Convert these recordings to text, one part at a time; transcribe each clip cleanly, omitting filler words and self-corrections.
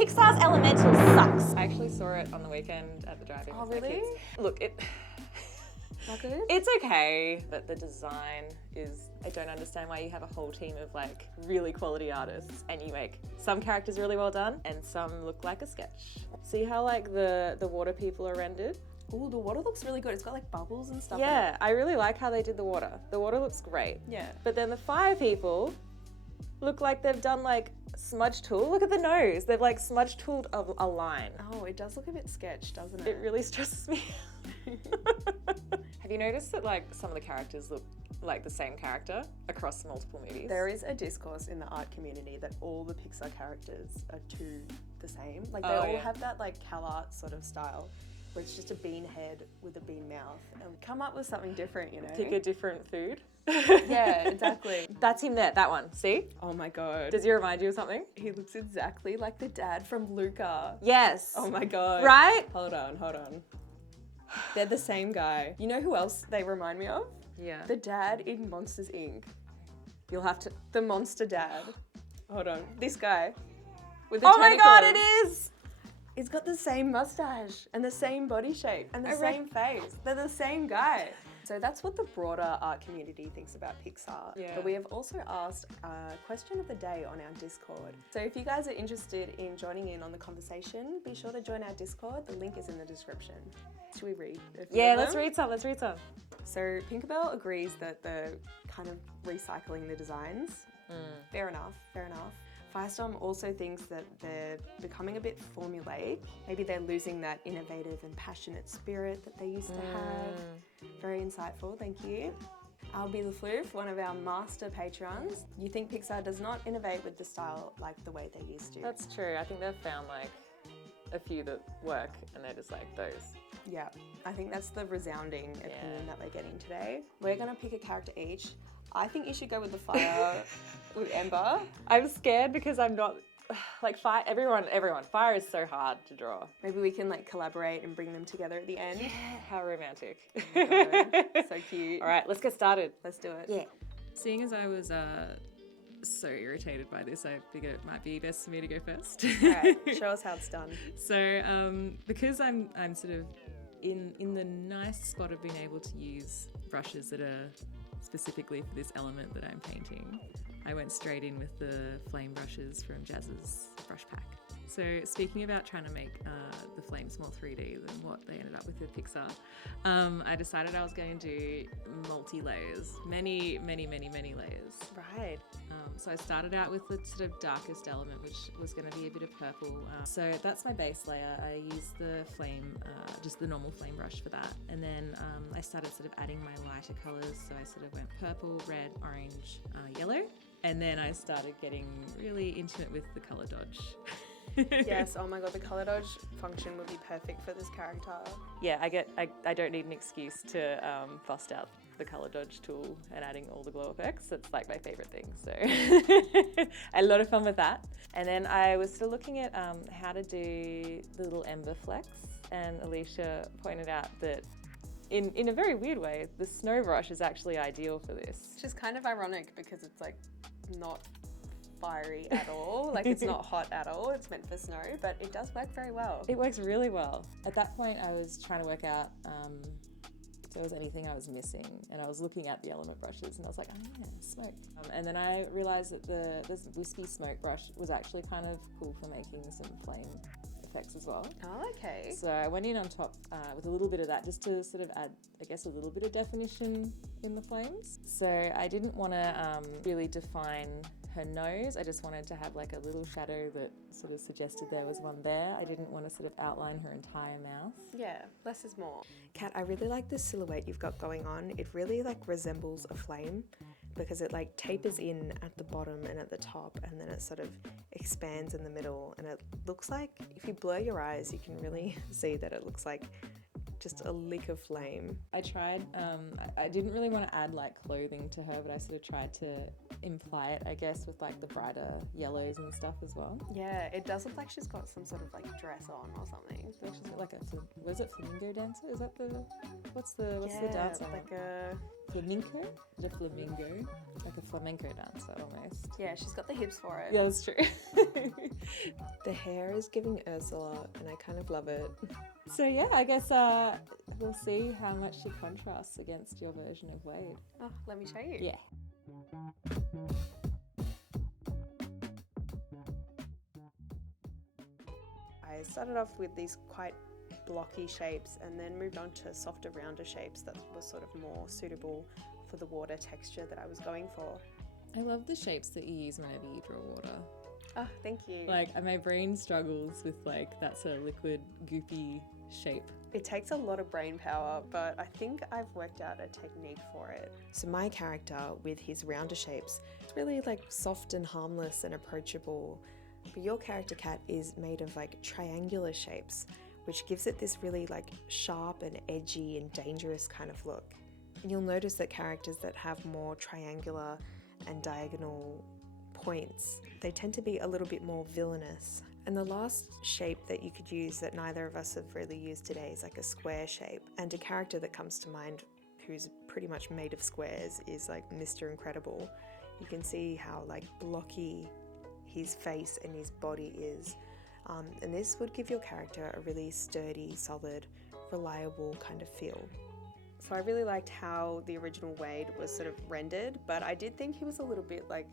Pixar's Elemental sucks. I actually saw it on the weekend at the drive-in. Oh, with my really? kids. Look, Not good? it's okay, but the design is, I don't understand why you have a whole team of like really quality artists and you make some characters really well done and some look like a sketch. See how like the water people are rendered? Ooh, the water looks really good. It's got like bubbles and stuff in Yeah, it. I really like how they did the water. The water looks great. Yeah. But then the fire people look like they've done like smudge tool. Look at the nose. They've like smudge tooled a line. Oh, it does look a bit sketch, doesn't it? It really stresses me out. Have you noticed that like some of the characters look like the same character across multiple movies? There is a discourse in the art community that all the Pixar characters are too the same. Like they all have that like CalArt sort of style, where it's just a bean head with a bean mouth, and come up with something different, you know? Pick a different food. Yeah, exactly. That's him there, that one. See? Oh my god. Does he remind you of something? He looks exactly like the dad from Luca. Yes. Oh my god. Right? Hold on. They're the same guy. You know who else they remind me of? Yeah. The dad in Monsters, Inc. You'll have to... The monster dad. Hold on. This guy. With the Oh my god, tentacles. it is! He's got the same mustache and the same body shape and the same face. They're the same guy. So that's what the broader art community thinks about Pixar. Yeah. But we have also asked a question of the day on our Discord. So if you guys are interested in joining in on the conversation, be sure to join our Discord. The link is in the description. Should we read a few Yeah, of let's them? read some, let's read some. So Pinkerbell agrees that they're kind of recycling the designs. Fair enough. Firestorm also thinks that they're becoming a bit formulaic. Maybe they're losing that innovative and passionate spirit that they used to have. Very insightful, thank you. Albie the Floof, one of our master patrons. You think Pixar does not innovate with the style like the way they used to? That's true. I think they've found like a few that work and they're just like those. Yeah, I think that's the resounding opinion that we're getting today. We're gonna pick a character each. I think you should go with the fire with Ember. I'm scared because I'm not, like fire, everyone, fire is so hard to draw. Maybe we can like collaborate and bring them together at the end. How romantic. So cute. All right, let's get started. Let's do it. Yeah. Seeing as I was so irritated by this, I figured it might be best for me to go first. All right, show us how it's done. So because I'm sort of in the nice spot of being able to use brushes that are specifically for this element that I'm painting, I went straight in with the flame brushes from Jazz's brush pack. So speaking about trying to make the flames more 3D than what they ended up with Pixar, I decided I was going to do multi-layers, many layers. Right. So I started out with the sort of darkest element, which was going to be a bit of purple. So that's my base layer. I used the flame, just the normal flame brush for that. And then I started sort of adding my lighter colours. So I sort of went purple, red, orange, yellow. And then I started getting really intimate with the colour dodge. Yes, oh my god, the colour dodge function would be perfect for this character. Yeah, I don't need an excuse to bust out the color dodge tool and adding all the glow effects. That's like my favorite thing. So I had a lot of fun with that. And then I was still looking at how to do the little ember flex, and Alicia pointed out that in a very weird way, the snow brush is actually ideal for this. Which is kind of ironic because it's like not fiery at all. Like it's not hot at all. It's meant for snow, but it does work very well. It works really well. At that point, I was trying to work out if there was anything I was missing, and I was looking at the element brushes and I was like, oh yeah, smoke. And then I realized that this whiskey smoke brush was actually kind of cool for making some flame effects as well. Oh, okay. So I went in on top with a little bit of that just to sort of add, I guess, a little bit of definition in the flames. So I didn't want to really define her nose. I just wanted to have like a little shadow that sort of suggested there was one there. I didn't want to sort of outline her entire mouth. Yeah, less is more. Kat, I really like this silhouette you've got going on. It really like resembles a flame because it like tapers in at the bottom and at the top, and then it sort of expands in the middle, and it looks like, if you blur your eyes, you can really see that it looks like just a lick of flame. I tried, I didn't really want to add like clothing to her, but I sort of tried to imply it, I guess, with like the brighter yellows and stuff as well. Yeah, it does look like she's got some sort of like dress on or something. I think she's got like a, was it flamingo dancer? Is that the, what's the dance on? Like a flamenco? Is it a flamingo? Like a flamenco dancer almost. Yeah, she's got the hips for it. Yeah, that's true. The hair is giving Ursula, and I kind of love it. So yeah, I guess we'll see how much she contrasts against your version of Wade. Oh, let me show you. Yeah. I started off with these quite blocky shapes and then moved on to softer, rounder shapes that were sort of more suitable for the water texture that I was going for. I love the shapes that you use whenever you draw water. Oh, thank you. Like, my brain struggles with like, that's a liquid, goopy shape. It takes a lot of brain power, but I think I've worked out a technique for it. So my character, with his rounder shapes, it's really like soft and harmless and approachable. But your character, Kat, is made of like triangular shapes, which gives it this really like sharp and edgy and dangerous kind of look. And you'll notice that characters that have more triangular and diagonal points, they tend to be a little bit more villainous. And the last shape that you could use that neither of us have really used today is like a square shape. And a character that comes to mind who's pretty much made of squares is like Mr. Incredible. You can see how like blocky his face and his body is. And this would give your character a really sturdy, solid, reliable kind of feel. So I really liked how the original Wade was sort of rendered, but I did think he was a little bit like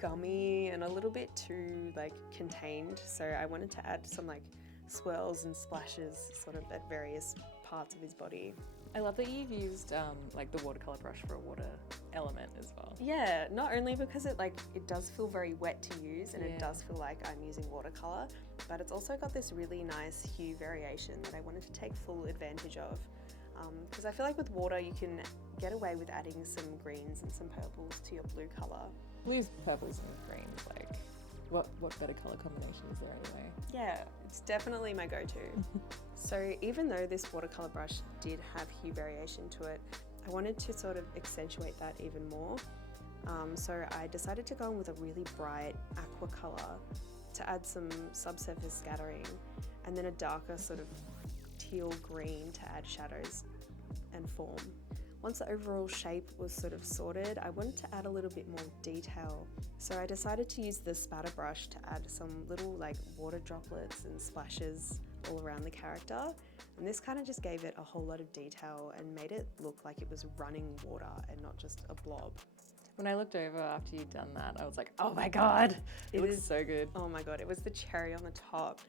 gummy and a little bit too like contained. So I wanted to add some like swirls and splashes sort of at various parts of his body. I love that you've used like the watercolor brush for a water element as well. Yeah, not only because it does feel very wet to use and it does feel like I'm using watercolor, but it's also got this really nice hue variation that I wanted to take full advantage of. Because I feel like with water you can get away with adding some greens and some purples to your blue color. Blues, purples, and greens, like, what better colour combination is there anyway? Yeah, it's definitely my go-to. So even though this watercolor brush did have hue variation to it, I wanted to sort of accentuate that even more. So I decided to go in with a really bright aqua color to add some subsurface scattering, and then a darker sort of teal green to add shadows and form. Once the overall shape was sort of sorted, I wanted to add a little bit more detail. So I decided to use the spatter brush to add some little like water droplets and splashes all around the character. And this kind of just gave it a whole lot of detail and made it look like it was running water and not just a blob. When I looked over after you'd done that, I was like, oh my God, it looks so good. Oh my God, it was the cherry on the top.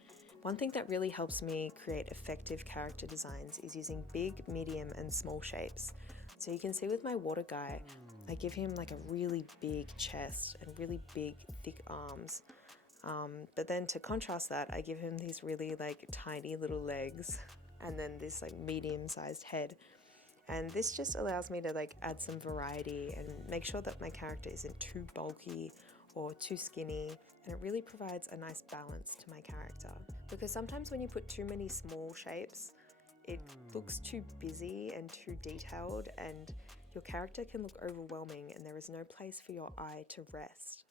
One thing that really helps me create effective character designs is using big, medium, and small shapes. So you can see with my water guy, I give him like a really big chest and really big, thick arms. But then to contrast that, I give him these really like tiny little legs and then this like medium-sized head. And this just allows me to like add some variety and make sure that my character isn't too bulky or too skinny, and it really provides a nice balance to my character. Because sometimes when you put too many small shapes, it looks too busy and too detailed, and your character can look overwhelming and there is no place for your eye to rest.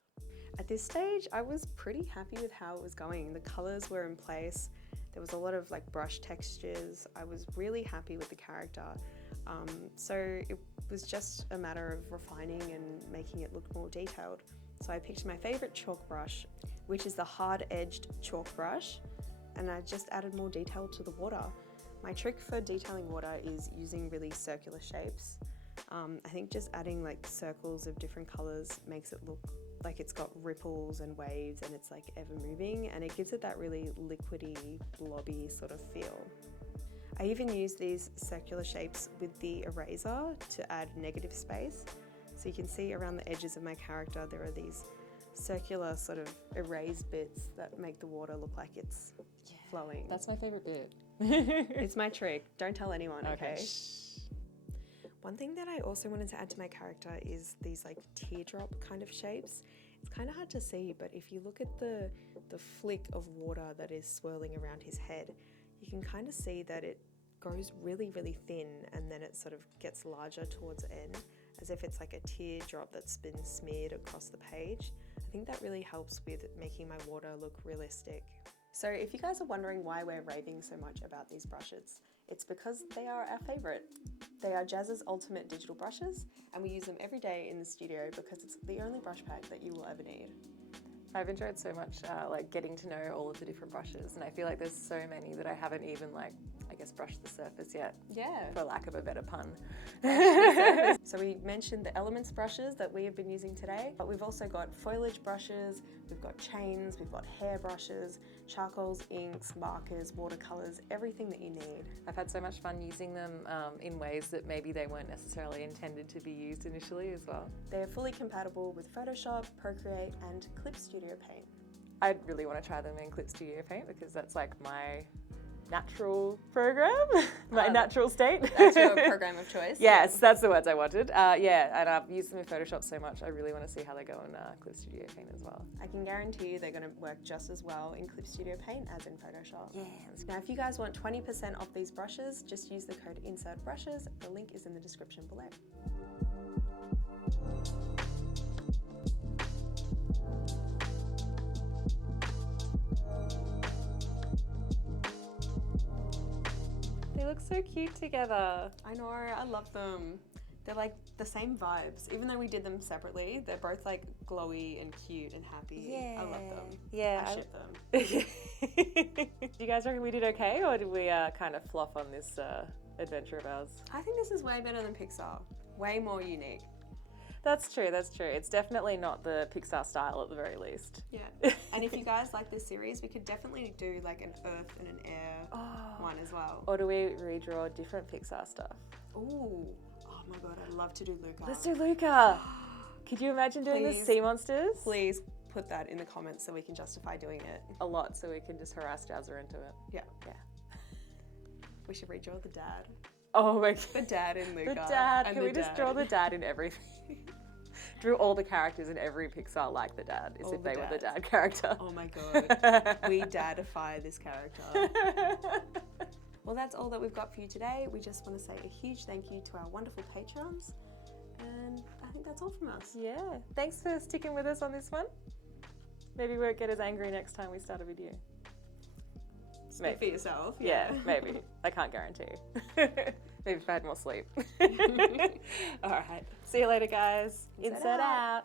At this stage, I was pretty happy with how it was going. The colors were in place. There was a lot of like brush textures. I was really happy with the character. So it was just a matter of refining and making it look more detailed. So I picked my favorite chalk brush, which is the hard-edged chalk brush, and I just added more detail to the water. My trick for detailing water is using really circular shapes. I think just adding like circles of different colors makes it look like it's got ripples and waves and it's like ever moving, and it gives it that really liquidy, blobby sort of feel. I even use these circular shapes with the eraser to add negative space. So you can see around the edges of my character there are these circular sort of erased bits that make the water look like it's flowing. That's my favourite bit. It's my trick. Don't tell anyone, okay? One thing that I also wanted to add to my character is these like teardrop kind of shapes. It's kind of hard to see, but if you look at the flick of water that is swirling around his head, you can kind of see that it goes really, really thin and then it sort of gets larger towards the end, as if it's like a teardrop that's been smeared across the page. I think that really helps with making my water look realistic. So if you guys are wondering why we're raving so much about these brushes, it's because they are our favorite. They are Jazz's ultimate digital brushes, and we use them every day in the studio because it's the only brush pack that you will ever need. I've enjoyed so much like getting to know all of the different brushes, and I feel like there's so many that I haven't even brushed the surface yet. Yeah. For lack of a better pun. So we mentioned the Elements brushes that we have been using today, but we've also got foliage brushes, we've got chains, we've got hair brushes, charcoals, inks, markers, watercolors, everything that you need. I've had so much fun using them in ways that maybe they weren't necessarily intended to be used initially as well. They are fully compatible with Photoshop, Procreate, and Clip Studio Paint. I'd really want to try them in Clip Studio Paint because that's like my natural program, my natural state. That's your program of choice? Yes, that's the words I wanted. Yeah, and I've used them in Photoshop so much, I really want to see how they go in Clip Studio Paint as well. I can guarantee you they're going to work just as well in Clip Studio Paint as in Photoshop. Yeah. Now, if you guys want 20% off these brushes, just use the code INSERTBRUSHES. The link is in the description below. They look so cute together. I know, I love them. They're like the same vibes. Even though we did them separately, they're both like glowy and cute and happy. Yeah. I love them. Yeah. I ship them. Do you guys reckon we did okay, or did we kind of flop on this adventure of ours? I think this is way better than Pixar. Way more unique. That's true, that's true. It's definitely not the Pixar style at the very least. Yeah. And if you guys like this series, we could definitely do like an earth and an air one as well. Or do we redraw different Pixar stuff? Ooh. Oh my god, I'd love to do Luca. Let's do Luca. Could you imagine doing the Please. sea monsters? Please put that in the comments so we can justify doing it. A lot, so we can just harass Jazza into it. Yeah. Yeah. We should redraw the dad. Oh my god. The dad in Luca. The dad. and Can the we just dad. draw the dad in everything? Drew all the characters in every Pixar like the dad, as All if the they were the dads. dad character. Oh my god. We dadify this character. Well, that's all that we've got for you today. We just want to say a huge thank you to our wonderful patrons. And I think that's all from us. Yeah. Thanks for sticking with us on this one. Maybe we won't get as angry next time we start a video. Speak for yourself. Yeah, maybe. I can't guarantee. Maybe if I had more sleep. All right. See you later, guys. Insert Insert out.